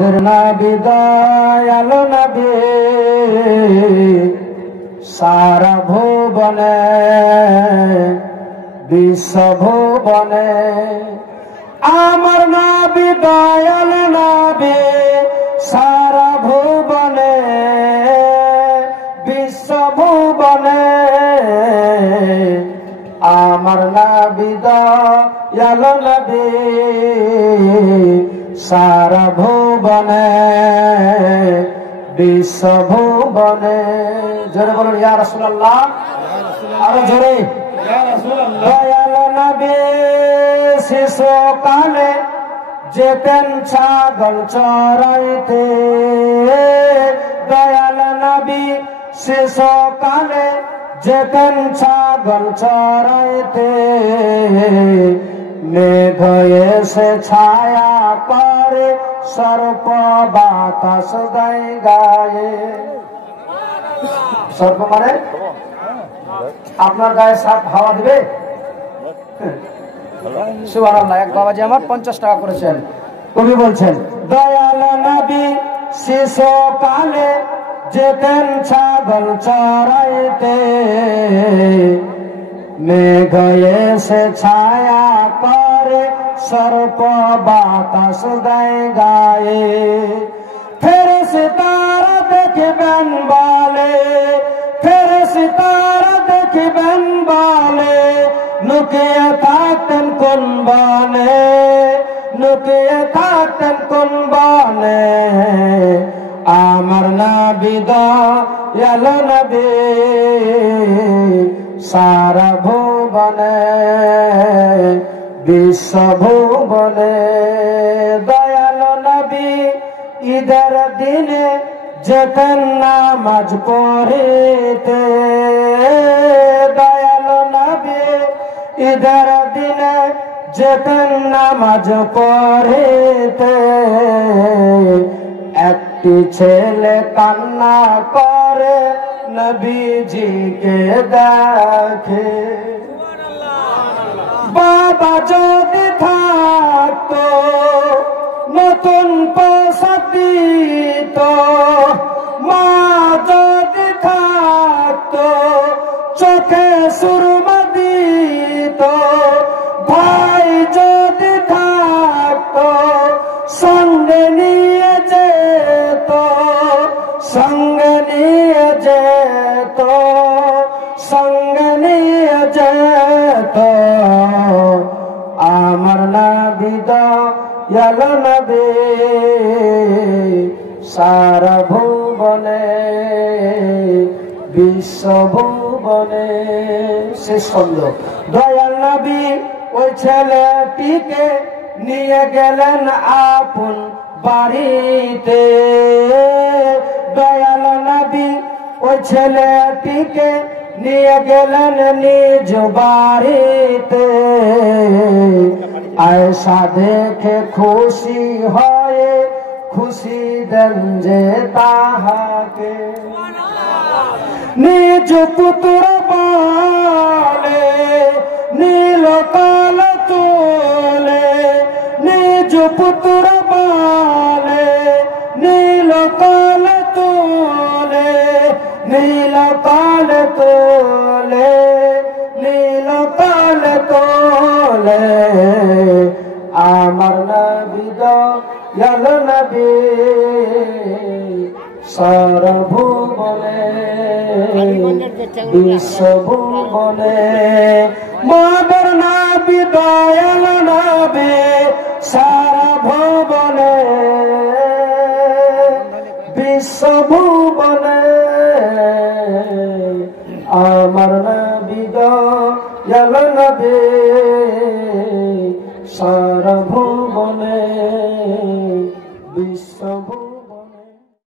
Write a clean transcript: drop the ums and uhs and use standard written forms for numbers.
আমাদের নবী দয়াল নবী সারা ভুবনে বিশ্ব ভুবনে আমার নবী দয়াল নবী সারা ভুবনে বিশ্ব ভুবনে আমার নবী দয়াল নবী সারা ভুবনে বিশ্ব ভুবনে জোরে বলুন ইয়া রাসূলুল্লাহ আরো জোরে ইয়া রাসূলুল্লাহ দয়াল নবী শিশুকালে যেতেন ছাগল চরাইতে দয়াল নবী শিশুকালে যেতেন ছাগল চরাইতে মেঘ এসে ছায়া করে সর্প বাতাস গায়ে গায়ে সর্প মানে আপনার গায়ে সাপ হাওয়া দিবে সুবহানাল্লাহ এক বাবাজি আমার 50 টাকা করেছেন কবি বলছেন দয়াল নবী শিশুকালে যেতেন ছাগল চরাইতে মেঘ এসে ছায়া করে সর্প বাতাস গায়ে গায়ে ফেরেশতারা দেখবেন বলে ফেরেশতারা দেখবেন বলে লুকিয়ে থাকতেন কোন বনে লুকিয়ে থাকতেন কোন বনে আমার নবী দয়াল নবী সারা ভুবনে বিশ্ব ভুবনে দয়াল নবী ঈদের দিনে যেতেন নামাজ পড়িতে দয়াল নবী ঈদের দিনে যেতেন নামাজ পড়িতে একটি ছেলে কান্না করে নবীজিকে দেখে বাবা যদি থাকতো নতুন পোশাক দিত মা যদি থাকতো চোখে সুরমা দিত ভাই যদি থাকতো সঙ্গে নিয়ে যেত সঙ্গে নিয়ে যেত সঙ্গে নিয়ে যেত আমার নবী দয়াল নবী সারা ভুবনে বিশ্ব ভুবনে শেষ ছন্দ দয়াল নবী ওই ছেলেটিকে নিয়ে গেলেন আপন বাড়িতে দয়াল নবী ওই ছেলেটিকে নিয়ে গেলেন নিজ বাড়িতে আয়েশা দেখে খুশি হয়ে খুশি দেন যে তাহাকে নিজ পুত্র বলে নীল কাল তোলে নিজ পুত্র বলে নীল কাল তোলে নীল কাল তোলে নীল কাল তোলে আমার নবী দয়াল নবী সারা ভুবনে বিশ্ব ভুবনে মাদের নবী দয়াল নবী সারা ভুবনে বিশ্ব ভুবনে আমার নবী দয়াল নবী